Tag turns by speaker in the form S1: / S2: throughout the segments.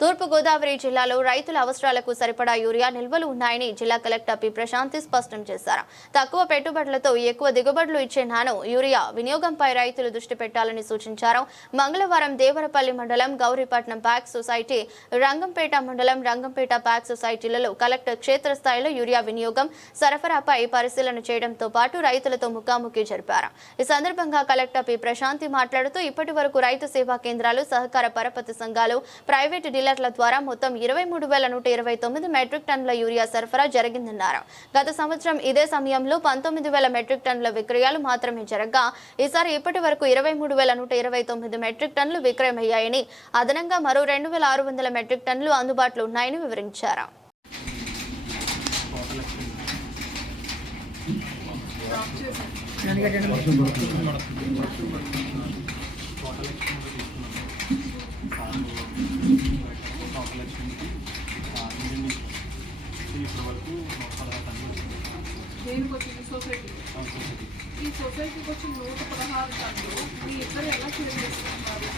S1: తూర్పుగోదావరి జిల్లాలో రైతుల అవసరాలకు సరిపడా యూరియా నిల్వలు ఉన్నాయని జిల్లా కలెక్టర్ పి. ప్రశాంతి స్పష్టం చేశారు. తక్కువ పెట్టుబడులతో ఎక్కువ దిగుబడులు ఇచ్చే నాను యూరియా వినియోగంపై రైతులు దృష్టి పెట్టాలని సూచించారు. మంగళవారం దేవరపల్లి మండలం గౌరీపట్నం ప్యాక్ సొసైటీ రంగంపేట మండలం రంగంపేట ప్యాక్ సొసైటీలలో కలెక్టర్ క్షేత్రస్థాయిలో యూరియా వినియోగం సరఫరాపై పరిశీలన చేయడంతో పాటు రైతులతో ముఖాముఖి జరిపారు. ఈ సందర్భంగా కలెక్టర్ పి. ప్రశాంతి మాట్లాడుతూ ఇప్పటి రైతు సేవా కేంద్రాలు సహకార పరపతి సంఘాలు ప్రైవేటు డీలర్ల ద్వారా మొత్తం ఇరవై మూడు వేల నూట ఇరవై తొమ్మిది మెట్రిక్ టన్నుల యూరియా సరఫరా జరిగిందన్నారు. గత సంవత్సరం ఇదే సమయంలో పంతొమ్మిది వేల మెట్రిక్ టన్నుల విక్రయాలు మాత్రమే జరగగా ఈసారి ఇప్పటి వరకు ఇరవై మూడు వేల నూట ఇరవై తొమ్మిది మెట్రిక్ టన్నులు విక్రయమయ్యాయని అదనంగా మరో రెండు వేల ఆరు వందల మెట్రిక్ టన్నులు అందుబాటులో ఉన్నాయని వివరించారు.
S2: ఇప్పటివరకు నూట పదహారు టన్నులు
S3: దేనికి వచ్చింది సొసైటీ? ఈ సొసైటీకి వచ్చిన నూట పదహారు టన్నులు మీ ఇద్దరు ఎలా షేర్ చేసుకుంటున్నారు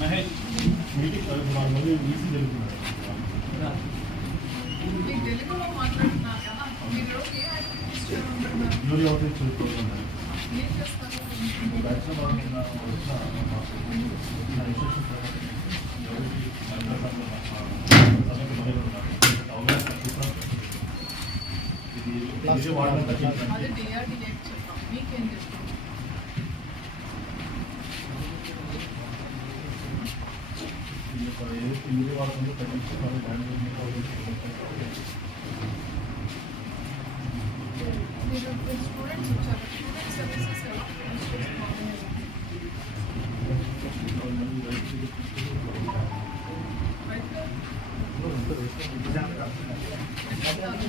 S2: మహేష్
S4: మీటింగ్ మళ్ళీ ఈసీ జరుగుతున్నారు
S3: మీరు తెలుగులో మాట్లాడుతున్నారు కదా మీరు ఏ యాక్టివిటీస్ చేస్తున్నారు
S4: యూరియా అవుట్రీచ్ ప్రోగ్రామ్
S3: ఏం చేస్తారు
S4: బ్యాక్స్లో వచ్చిన వచ్చిన వాడుతుందో తగ్గించి దాని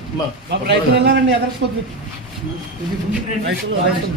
S3: చేస్తున్నారు రైతులు
S5: ఎదరకపోతే రైతులు
S3: రైతులు